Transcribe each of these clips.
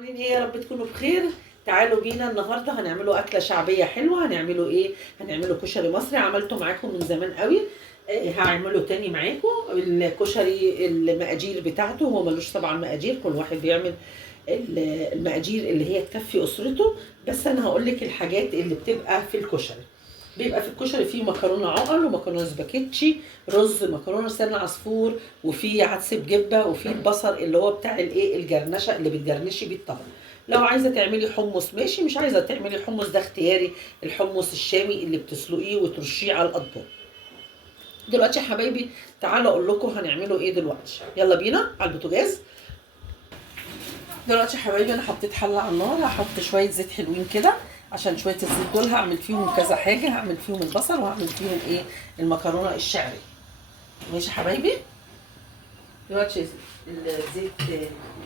عاملين ايه؟ يا رب تكونوا بخير. تعالوا بينا النهارده هنعملوا اكله شعبيه حلوه. هنعملوا ايه؟ هنعملوا كشري مصري. عملته معاكم من زمان قوي. هعمله تاني معاكم. الكشري المقادير بتاعته هو ملوش طبعا مقادير، كل واحد بيعمل المقادير اللي هي تكفي اسرته. بس انا هقول لك الحاجات اللي بتبقى في الكشري. بيبقى في الكشري فيه مكرونه عقل ومكرونه سباكيتشي، رز، مكرونه لسان عصفور، وفي عدس بجبه، وفي البصل اللي هو بتاع الايه الجرنشه اللي بتجرنشي بيه الطبق. لو عايزه تعملي حمص ماشي، مش عايزه تعملي حمص ده اختياري. الحمص الشامي اللي بتسلقيه وترشيه على الاطباق. دلوقتي يا حبايبي تعالوا اقول لكم هنعملوا ايه دلوقتي. يلا بينا على البوتاجاز. دلوقتي يا حبايبي انا حطيت حله على النار، هحط شويه زيت حلوين كده، عشان شويه الزيت دول هعمل فيهم كذا حاجه. هعمل فيهم البصل وهعمل فيهم ايه المكرونه الشعريه. ماشي يا حبايبي. دلوقتي الزيت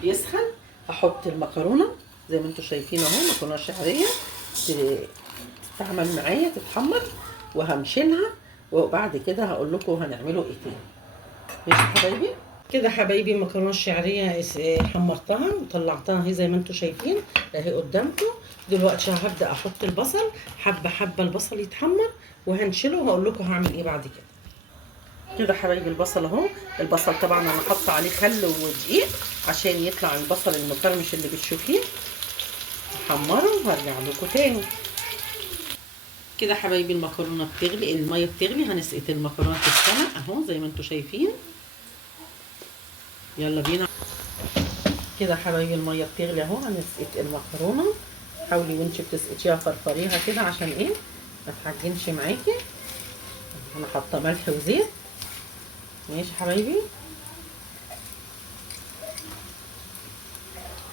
بيسخن، هحط المكرونه زي ما انتم شايفين اهو، مكرونه شعريه تتعمل معايا تتحمر، وهنشيلها وبعد كده هقول لكم هنعمله ايه تاني. ماشي يا حبايبي. كده حبايبي المكرونه الشعريه حمرتها وطلعتها اهي زي ما انتم شايفين اهي قدامكم. دلوقتي هبدا احط البصل حبه حبه، البصل يتحمر وهنشيله وهقول لكم هعمل ايه بعد كده. كده حبايبي البصل اهو. البصل طبعا انا حاطه عليه خل ودقيق عشان يطلع البصل المقرمش اللي بتشوفيه. هحمره وهرجع لكم تاني. كده حبايبي المكرونه بتغلي، الميه بتغلي، هنسقط المكرونه في السمك اهو زي ما انتم شايفين. يلا بينا. كده حبايبي الميه بتغلي اهو، هنسقط المكرونه. حاولي وانتي بتسقطيها فرفريها كده عشان ايه ما تعجنش معاكي. انا حاطه ملح وزيت. ماشي حبايبي.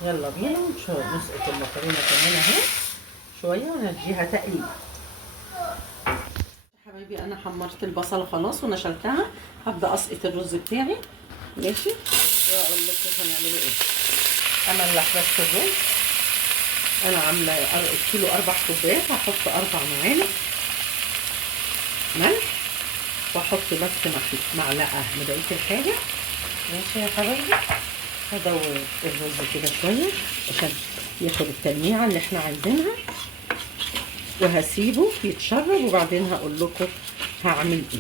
يلا بينا نسقط المكرونه كمان اهو شويه ونديها تقليب. حبايبي انا حمرت البصل خلاص ونشلتها، هبدا اسقط الرز بتاعي. ماشي. واقول لكم هنعمله ايه. املح بس الرز. انا عامله الكيلو 4 كوبايات، هحط 4 معالق ملح، واحط بس معلقه من بقيه الحاجه. ماشي يا حبايبي. هدور الرز كده شويه عشان ياخد التلميعه اللي احنا عايزينها، وهسيبه يتشرب وبعدين هقول لكم هعمل ايه.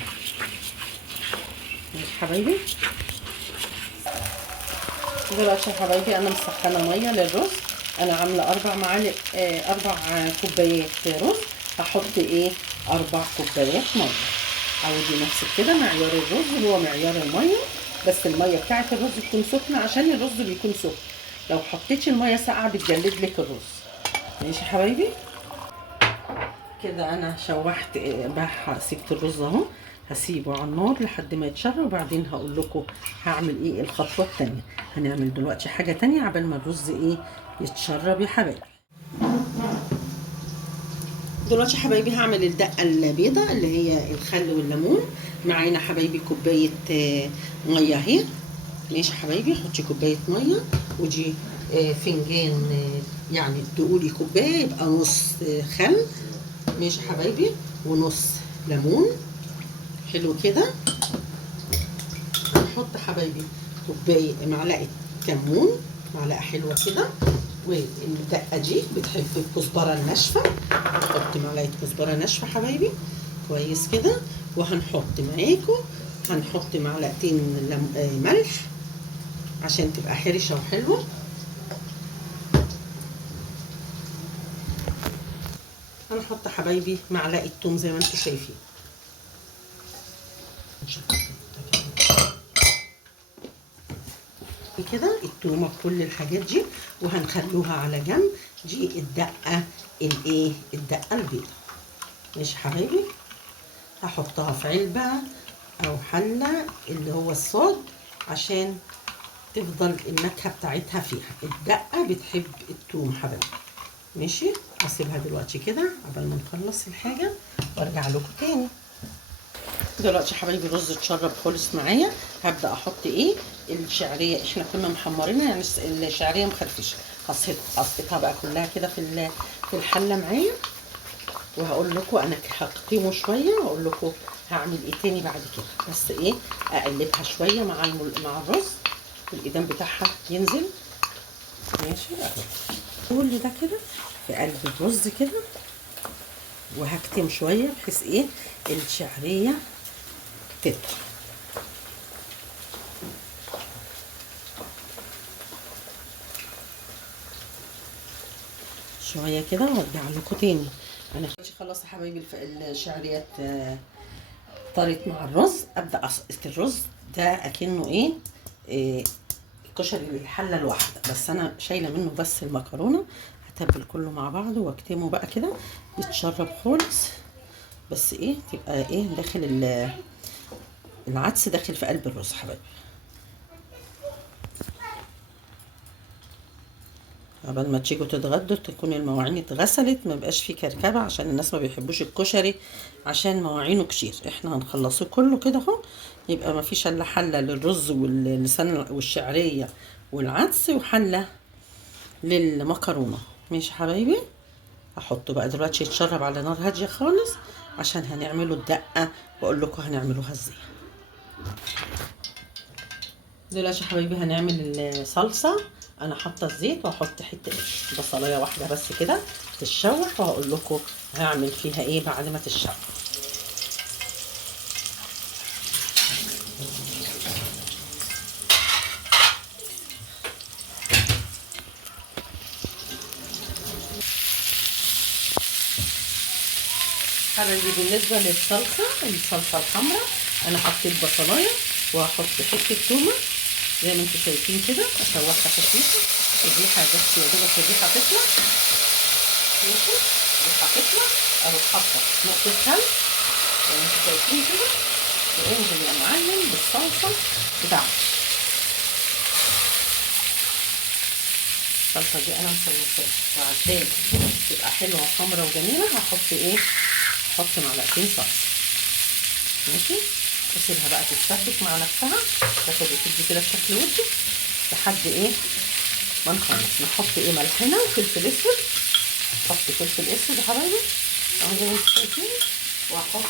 ماشي حبايبي. دلوقتي يا حبايبي انا مسخنه ميه للرز. انا عامله 4 كوبايات رز، هحط ايه 4 كوبايات ميه. عودي نفسك كده معيار الرز هو معيار الميه، بس الميه بتاعه الرز تكون سخنه عشان الرز بيكون سخن. لو حطيتي الميه ساقعه بتجلد لك الرز. ماشي يا حبايبي. كده انا شوحت سبت الرز اهو، هسيبه على النار لحد ما يتشرب وبعدين هقول لكم هعمل ايه الخطوه الثانيه. هنعمل دلوقتي حاجه ثانيه عبال ما الرز ايه يتشرب يا حبايبي. دلوقتي يا حبايبي هعمل الدقه البيضاء اللي هي الخل والليمون. معانا حبايبي كوبايه ميه اهي. ماشي يا حبايبي. حطي كوبايه ميه، ودي فنجان، يعني تقولي كوبايه يبقى نص خل. ماشي يا حبايبي. ونص ليمون حلو كده. هنحط حبايبي معلقه كمون، معلقه حلوه كده. والدقه دي بتحب الكزبره الناشفه، هنحط معلقه كزبره ناشفه حبايبي كويس كده. وهنحط معاكم هنحط معلقتين ملح عشان تبقى حرشه وحلوه. هنحط حبايبي معلقه توم زي ما انتم شايفين كده، التومه بكل الحاجات دي، وهنخلوها على جنب. دي الدقه الدقه البيضاء. ماشي حبايبي. هحطها في علبه او حله اللي هو الصاج عشان تفضل النكهه بتاعتها فيها. الدقه بتحب التوم حبايبي. ماشي. هسيبها دلوقتي كده قبل ما نخلص الحاجه وارجع لكم تاني. دلوقتي حبايبي الرز اتشرب خالص معايا. هبدا احط ايه الشعريه. احنا كنا محمرينها يعني الشعريه مخرفشه. هسقطها بقى كلها كده في الحله معايا، وهقول لكم انا هقطمه شويه واقول لكم هعمل ايه تاني بعد كده. بس ايه اقلبها شويه مع الرز، الايدام بتاعها ينزل. ماشي اهو. كل ده كده في قلب الرز كده، وهكتم شويه بحيث ايه الشعريه تطرى. شويه كده وارجع لكم تاني. انا خلاص يا حبايبي الشعريات طرت مع الرز. ابدا اسقط الرز ده اكنه ايه, الكشري الحله الواحده، بس انا شايله منه بس المكرونه. هتبل كله مع بعضه واكتمه بقى كده يتشرب خالص، بس ايه تبقى ايه داخل العدس داخل في قلب الرز حبايبي. قبل ما تيجوا تتغدوا تكون المواعين اتغسلت، ما بقاش فيه كركبه، عشان الناس ما بيحبوش الكشري عشان مواعينه كتير. احنا هنخلصه كله كده اهو، يبقى ما فيش الا حله للرز واللسان والشعريه والعدس، وحله للمكرونه. ماشي حبايبي. هحطه بقى دلوقتي يتشرب على نار هاديه خالص، عشان هنعمله الدقه واقول لكم هنعملوها ازاي. دلوقتي يا حبايبي هنعمل الصلصه. انا حاطه الزيت وهحط حته بصلايه واحده بس كده تتشوح، وهقول لكم هعمل فيها ايه بعد ما تتشوح. حبايبي بالنسبه الصلصه الحمراء، انا حطيت بصلايه وهحط حته تومه زي ما انتم شايفين كده، اشوحها خفيفه. الريحه بس يا دوبك الريحه تطلع. ماشي الريحه تطلع، اروح حاطه نقطه خل زي ما انتم شايفين كده، وانزل يا معلم بالصلصه بتاعتي. الصلصه دي انا مسويتها، وعشان تبقى حلوه وحمرا وجميله هحط معلقتين صلصه. ماشي، واسيبها بقى تتسبك مع نفسها، تاخد وتدي كده بشكل ودي لحد ما نخلص. نحط ملحنا وفلفل اسود. احط فلفل اسود يا حبايبي اهو زي ما انتم شايفين، واحط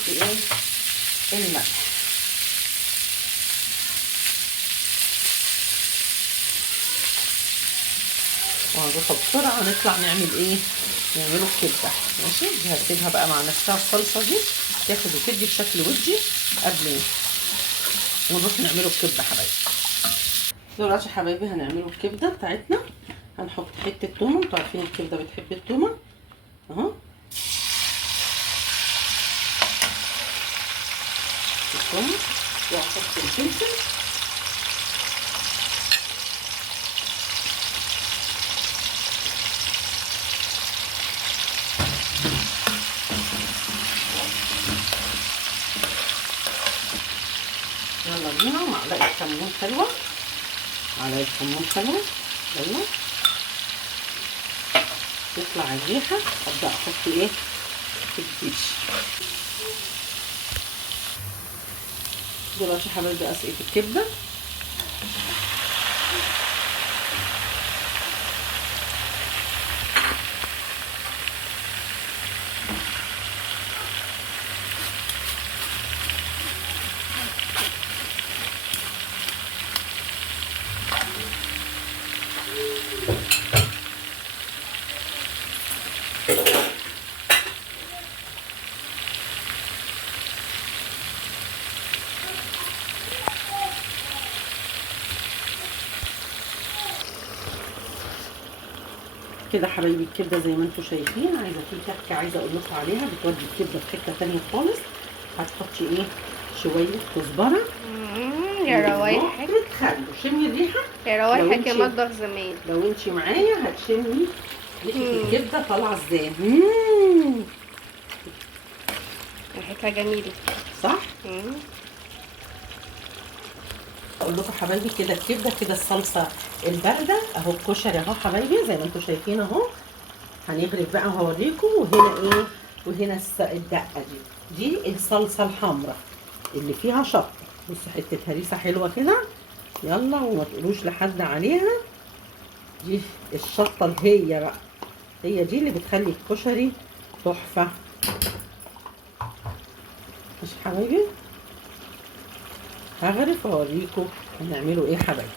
الملح. وهنروح بسرعه نطلع نعمله الكبده. ماشي، دي هسيبها بقى مع نفسها الصلصه دي تاخد وتدي بشكل ودي قبل ونروح نعمله الكبده حبايبي. دلوقتي يا حبايبي هنعمله الكبده بتاعتنا. هنحط حته تومه، انتوا عارفين الكبده بتحب التومه اهو. التومه وهحط الفلفل يلا بينا، ومعلقه كمون حلوه، معلقه كمون حلوه. يلا تطلع الريحه ابدا احط في الديش. دلوقتي يا حبايبي اسقط الكبده. كده حبايبي الكبده زي ما انتم شايفين. عايزه في تكه عايزه اقول لكم عليها بتودي الكبده في حته ثانيه خالص. هتحطي شويه كزبره يا روايحك، خل وشمي الريحه. يا روايحك يا مطبخ زمان. لو انت معايا هتشمي ريحه الكبده طالعه ازاي. ريحتها جميله صح. اقول لكم حبايبي كده الكبده كده الصلصه البارده اهو. الكشري اهو حبايبي زي ما انتم شايفين اهو. هنغرف بقى وهوريكم. وهنا الدقه دي الصلصه الحمراء اللي فيها شطه. بصوا حته هريسه حلوه كده. يلا وما تقولوش لحد عليها. دي الشطه اللي هي بقى هي دي اللي بتخلي الكشري تحفه. مش حبايبي هغرف واوريكم هنعمله حبايبي.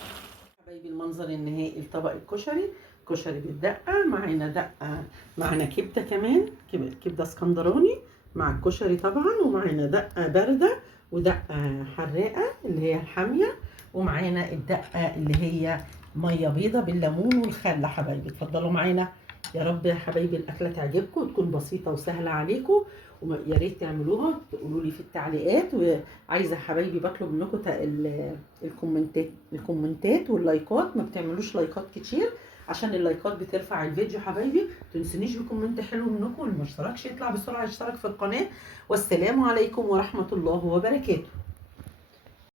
حبايبي المنظر النهائي لطبق الكشري كشري بالدقة، معانا دقة، معانا كبدة كمان، كبدة اسكندراني مع الكشري طبعا، ومعانا دقة باردة ودقة حراقة اللي هي الحامية، ومعانا الدقة اللي هي مية بيضة بالليمون والخل. حبايبي اتفضلوا معانا. يا رب يا حبايبي الأكلة تعجبكم وتكون بسيطة وسهلة عليكم، ويا ريت تعملوها تقولوا لي في التعليقات. وعايزة حبايبي بطلب منكم الكومنتات واللايكات، ما بتعملوش لايكات كتير عشان اللايكات بترفع الفيديو. حبايبي تنسونيش بكومنت حلو منكم، واللي ما اشتركش يطلع بسرعة يشترك في القناة. والسلام عليكم ورحمة الله وبركاته.